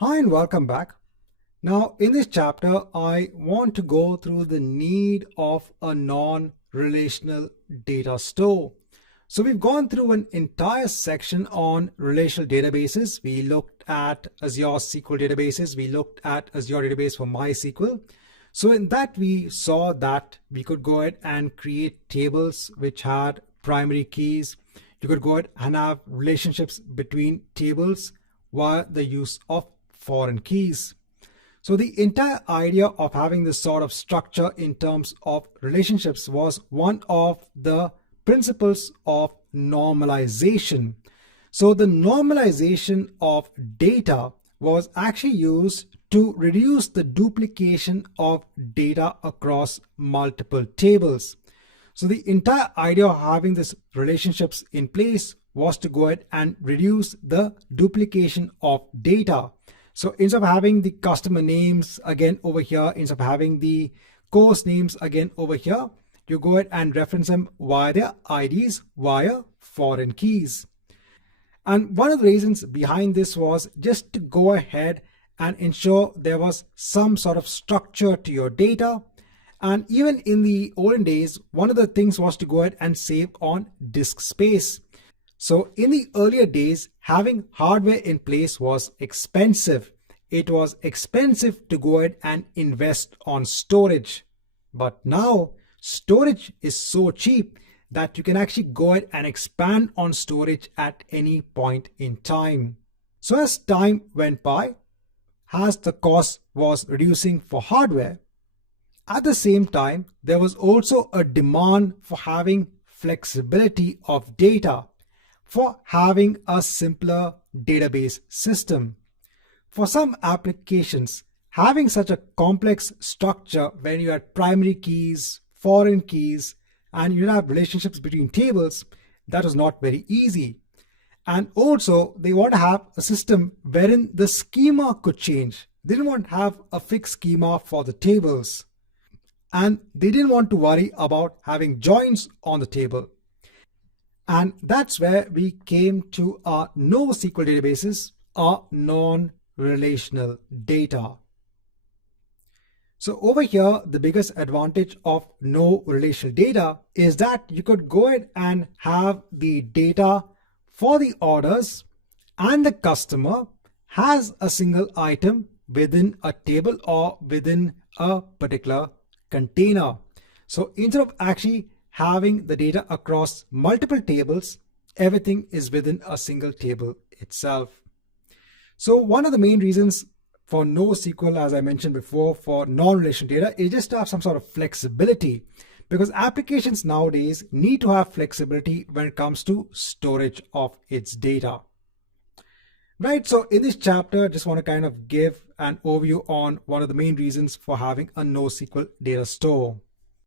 Hi and welcome back. Now in this chapter, I want to go through the need of a non-relational data store. So we've gone through an entire section on relational databases. We looked at Azure SQL databases. We looked at Azure database for MySQL. So in that we saw that we could go ahead and create tables which had primary keys. You could go ahead and have relationships between tables via the use of foreign keys. So the entire idea of having this sort of structure in terms of relationships was one of the principles of normalization. So the normalization of data was actually used to reduce the duplication of data across multiple tables. So the entire idea of having these relationships in place was to go ahead and reduce the duplication of data. So instead of having the customer names again over here, instead of having the course names again over here, you go ahead and reference them via their IDs via foreign keys. And one of the reasons behind this was just to go ahead and ensure there was some sort of structure to your data. And even in the olden days, one of the things was to go ahead and save on disk space. So in the earlier days, having hardware in place was expensive. It was expensive to go ahead and invest on storage. But now storage is so cheap that you can actually go ahead and expand on storage at any point in time. So as time went by, as the cost was reducing for hardware, at the same time, there was also a demand for having flexibility of data, for having a simpler database system. For some applications, having such a complex structure when you had primary keys, foreign keys, and you have relationships between tables, that was not very easy. And also, they want to have a system wherein the schema could change. They didn't want to have a fixed schema for the tables. And they didn't want to worry about having joins on the table. And that's where we came to our NoSQL databases, our non-relational data. So over here, the biggest advantage of no relational data is that you could go ahead and have the data for the orders and the customer has a single item within a table or within a particular container. So instead of actually having the data across multiple tables, everything is within a single table itself. So one of the main reasons for NoSQL, as I mentioned before, for non-relational data is just to have some sort of flexibility, because applications nowadays need to have flexibility when it comes to storage of its data. Right, so in this chapter, I just want to kind of give an overview on one of the main reasons for having a NoSQL data store.